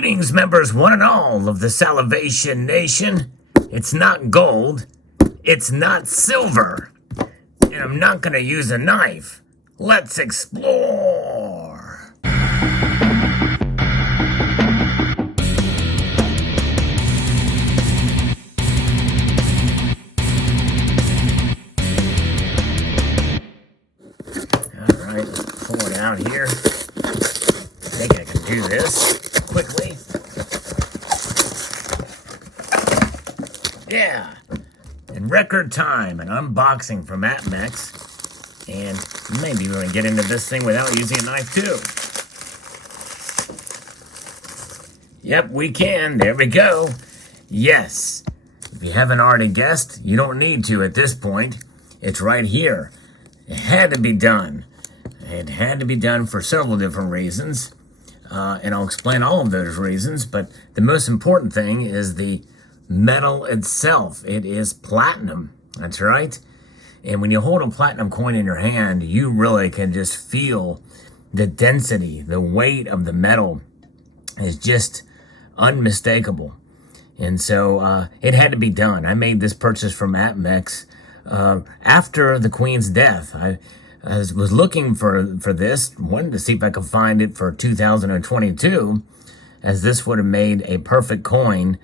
Greetings, members one and all of the Salivation Nation. It's not gold, it's not silver, and I'm not gonna use a knife. Let's explore. Alright, let's pull it out here. I think I can do this quickly. Yeah, in record time, an unboxing from APMEX, and maybe we're gonna get into this thing without using a knife too. Yep, we can. There we go. Yes. If you haven't already guessed, you don't need to at this point. It's right here. It had to be done. It had to be done for several different reasons. And I'll explain all of those reasons, but the most important thing is the metal itself. It is platinum. That's right. And when you hold a platinum coin in your hand, you really can just feel the density, the weight of the metal is just unmistakable. And so it had to be done. I made this purchase from APMEX after the Queen's death. I was looking for this, wanted to see if I could find it for 2022, as this would have made a perfect coin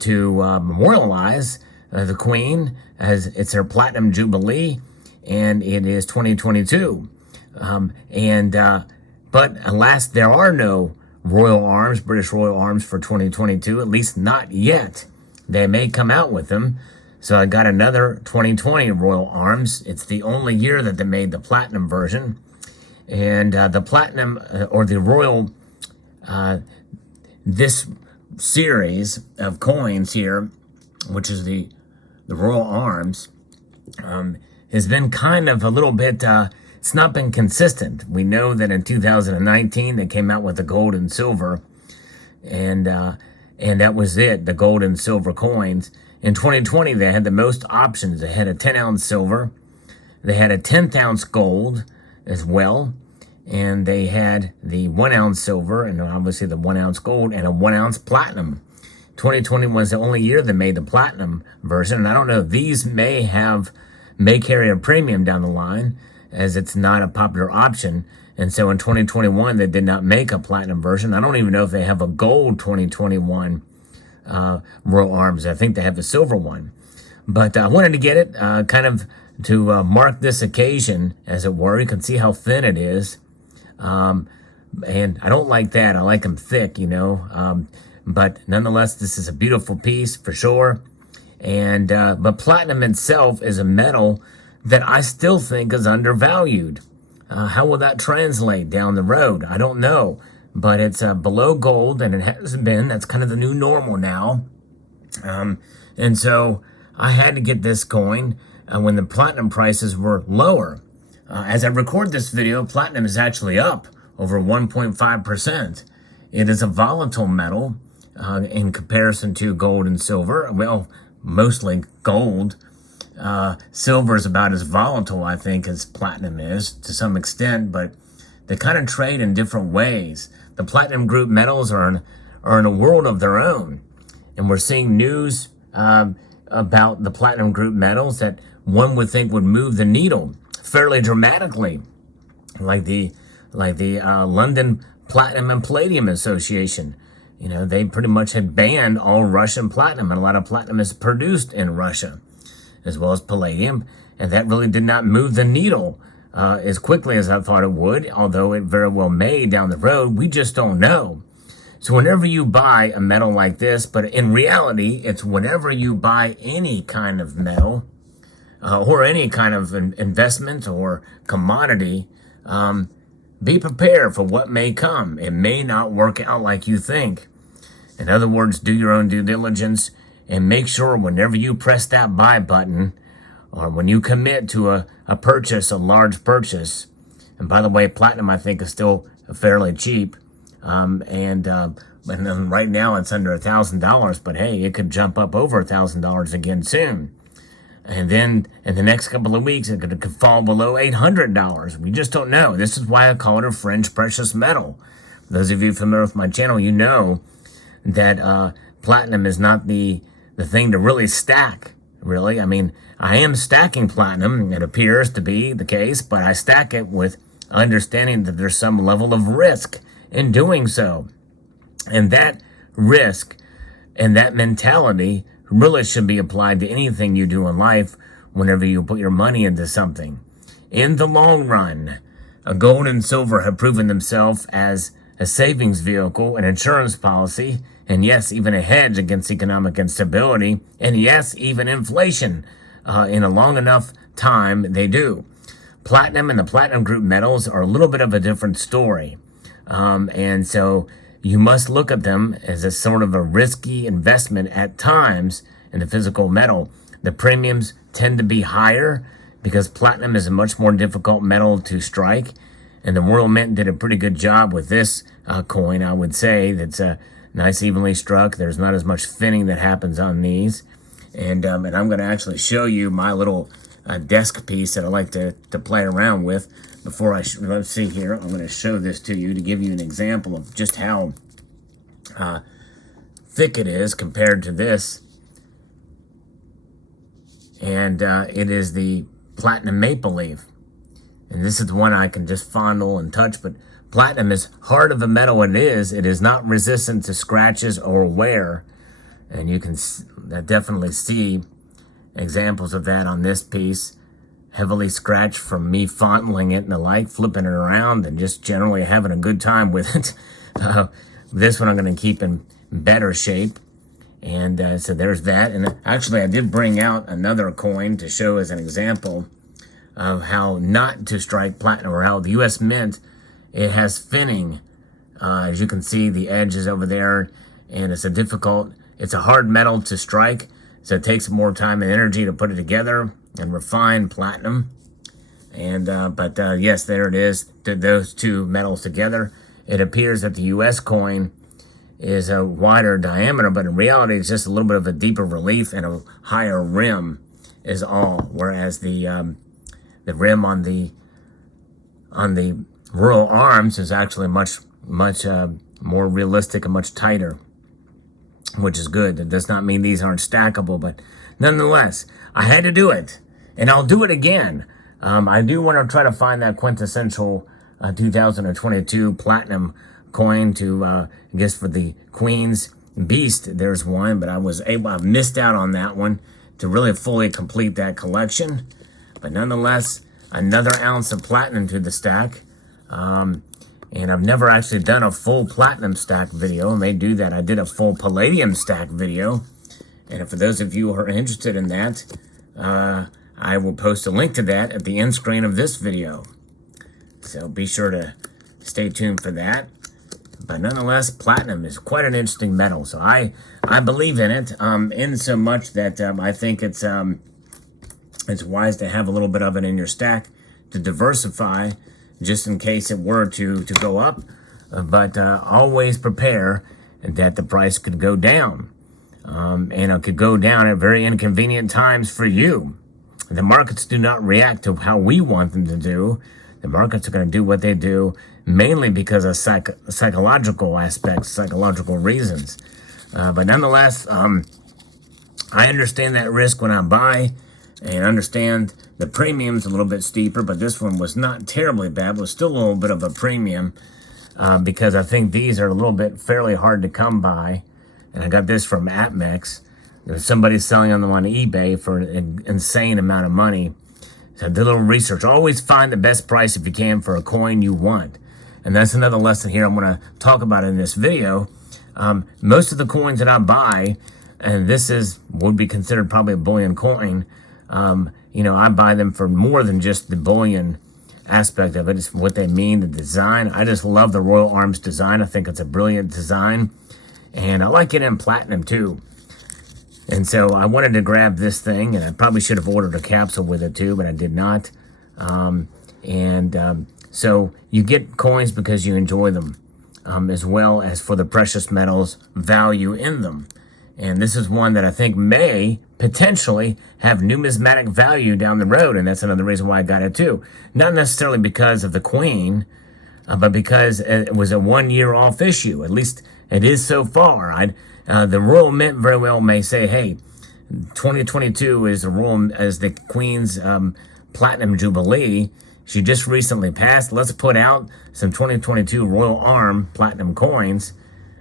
to memorialize the Queen, as it's her Platinum Jubilee, and it is 2022. But alas, there are no Royal Arms, British Royal Arms for 2022, at least not yet. They may come out with them. So I got another 2020 Royal Arms. It's the only year that they made the platinum version. And the platinum, or the Royal, this series of coins here, which is the Royal Arms, has been kind of a little bit, it's not been consistent. We know that in 2019, they came out with the gold and silver, and that was it, the gold and silver coins. In 2020, they had the most options. They had a 10-ounce silver. They had a 10th-ounce gold as well. And they had the 1-ounce silver, and obviously the 1-ounce gold, and a 1-ounce platinum. 2020 was the only year they made the platinum version. And I don't know, these may carry a premium down the line, as it's not a popular option. And so in 2021, they did not make a platinum version. I don't even know if they have a gold 2021 Royal Arms. I think they have the silver one. But I wanted to get it kind of to mark this occasion, as it were. You can see how thin it is. And I don't like that. I like them thick, you know. But nonetheless, this is a beautiful piece for sure. And but platinum itself is a metal that I still think is undervalued. How will that translate down the road? I don't know. But it's below gold, and it has been. That's kind of the new normal now. And so I had to get this coin when the platinum prices were lower. As I record this video, platinum is actually up over 1.5%. It is a volatile metal in comparison to gold and silver. Well, mostly gold. Silver is about as volatile, I think, as platinum is to some extent, but they kind of trade in different ways. The platinum group metals are in a world of their own. And we're seeing news about the platinum group metals that one would think would move the needle fairly dramatically, like the London Platinum and Palladium Association. You know, they pretty much had banned all Russian platinum, and a lot of platinum is produced in Russia, as well as palladium, and that really did not move the needle as quickly as I thought it would, although it very well may down the road. We just don't know. So whenever you buy a metal like this, but in reality, it's whenever you buy any kind of metal or any kind of investment or commodity, be prepared for what may come. It may not work out like you think. In other words, do your own due diligence and make sure whenever you press that buy button, or when you commit to a purchase, a large purchase, and by the way, platinum I think is still fairly cheap, and right now it's under $1,000, but hey, it could jump up over $1,000 again soon. And then in the next couple of weeks, it could fall below $800. We just don't know. This is why I call it a fringe precious metal. For those of you familiar with my channel, you know that platinum is not the thing to really stack, really. I mean, I am stacking platinum, it appears to be the case, but I stack it with understanding that there's some level of risk in doing so. And that risk and that mentality really should be applied to anything you do in life whenever you put your money into something. In the long run, gold and silver have proven themselves as a savings vehicle, an insurance policy, and yes, even a hedge against economic instability, and yes, even inflation. In a long enough time, they do. Platinum and the platinum group metals are a little bit of a different story. And so you must look at them as a sort of a risky investment at times in the physical metal. The premiums tend to be higher because platinum is a much more difficult metal to strike. And the Royal Mint did a pretty good job with this coin, I would say. That's nice, evenly struck. There's not as much thinning that happens on these. And I'm going to actually show you my little desk piece that I like to play around with. Before let's see here, I'm going to show this to you to give you an example of just how thick it is compared to this. And it is the platinum maple leaf. And this is the one I can just fondle and touch, but platinum is hard of a metal it is not resistant to scratches or wear. And you can definitely see examples of that on this piece. Heavily scratched from me fondling it and the like, flipping it around and just generally having a good time with it. This one I'm going to keep in better shape. And so there's that. And actually I did bring out another coin to show as an example of how not to strike platinum, or how the U.S. Mint, it has thinning. As you can see, the edge is over there, and it's a hard metal to strike, so it takes more time and energy to put it together and refine platinum. And but yes, there it is, those two metals together. It appears that the U.S. coin is a wider diameter, but in reality, it's just a little bit of a deeper relief and a higher rim is all, whereas the rim on the Royal Arms is actually much more realistic and much tighter, which is good. It does not mean these aren't stackable, but nonetheless, I had to do it, and I'll do it again. I do want to try to find that quintessential 2022 platinum coin to, I guess for the Queen's Beast, there's one, but I missed out on that one to really fully complete that collection. But nonetheless, another ounce of platinum to the stack. And I've never actually done a full platinum stack video. I may do that. I did a full palladium stack video. And for those of you who are interested in that, I will post a link to that at the end screen of this video. So be sure to stay tuned for that. But nonetheless, platinum is quite an interesting metal. So I believe in it, in so much that I think it's wise to have a little bit of it in your stack to diversify, just in case it were to go up. But always prepare that the price could go down. And it could go down at very inconvenient times for you. The markets do not react to how we want them to do. The markets are going to do what they do mainly because of psychological aspects, psychological reasons. But nonetheless, I understand that risk when I buy, and understand the premium's a little bit steeper, but this one was not terribly bad. It was still a little bit of a premium because I think these are a little bit fairly hard to come by. And I got this from APMEX. There's somebody selling them on eBay for an insane amount of money. So I did a little research. Always find the best price if you can for a coin you want. And that's another lesson here I'm going to talk about in this video. Most of the coins that I buy, and this would be considered probably a bullion coin, I buy them for more than just the bullion aspect of it. It's what they mean, the design. I just love the Royal Arms design. I think it's a brilliant design. And I like it in platinum too. And so I wanted to grab this thing, and I probably should have ordered a capsule with it too, but I did not. So you get coins because you enjoy them, as well as for the precious metals value in them. And this is one that I think may potentially have numismatic value down the road, and that's another reason why I got it too. Not necessarily because of the Queen, but because it was a 1 year off issue. At least It is so far. The Royal Mint very well may say, hey, 2022 is the Queen's Platinum Jubilee. She just recently passed. Let's put out some 2022 Royal Arm Platinum coins,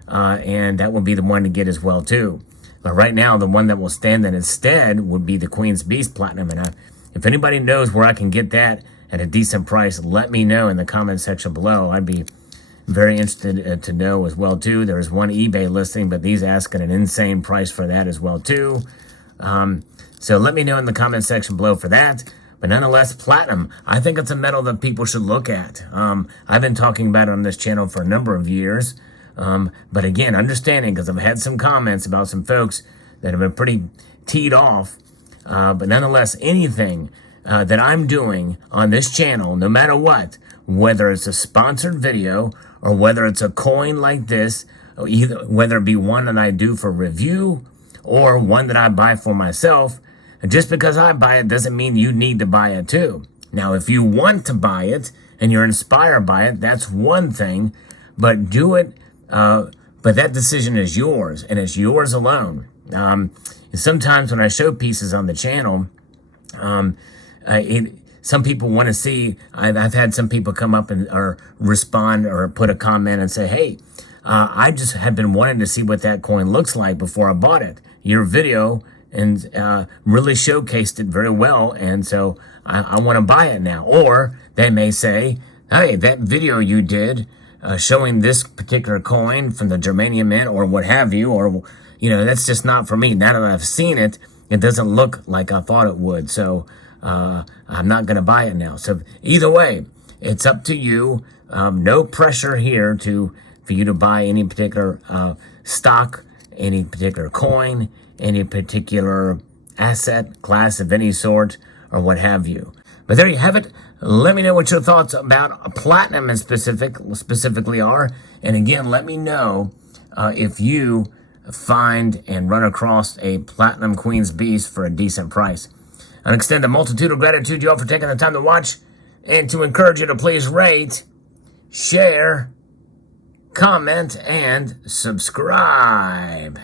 and that will be the one to get as well too. But right now, the one that will stand in its stead would be the Queen's Beast Platinum. And if anybody knows where I can get that at a decent price, let me know in the comment section below. I'd be very interested to know as well too. There's one eBay listing, but these asking an insane price for that as well too. So let me know in the comment section below for that. But nonetheless, platinum, I think it's a metal that people should look at. I've been talking about it on this channel for a number of years. But again, understanding, because I've had some comments about some folks that have been pretty teed off. But nonetheless, anything that I'm doing on this channel, no matter what, whether it's a sponsored video or whether it's a coin like this, whether it be one that I do for review or one that I buy for myself, just because I buy it doesn't mean you need to buy it too. Now, if you want to buy it and you're inspired by it, that's one thing, but do it. But that decision is yours, and it's yours alone. Sometimes when I show pieces on the channel, some people want to see, I've had some people come up or respond or put a comment and say, hey, I just have been wanting to see what that coin looks like before I bought it. Your video and really showcased it very well, and so I want to buy it now. Or they may say, hey, that video you did showing this particular coin from the Germanium Mint or what have you, or, that's just not for me. Now that I've seen it, it doesn't look like I thought it would, so I'm not going to buy it now. So either way, it's up to you. No pressure here for you to buy any particular stock, any particular coin, any particular asset class of any sort, or what have you. But there you have it. Let me know what your thoughts about platinum specifically are. And again, let me know if you find and run across a Platinum Queen's Beast for a decent price. I extend a multitude of gratitude to you all for taking the time to watch, and to encourage you to please rate, share, comment, and subscribe.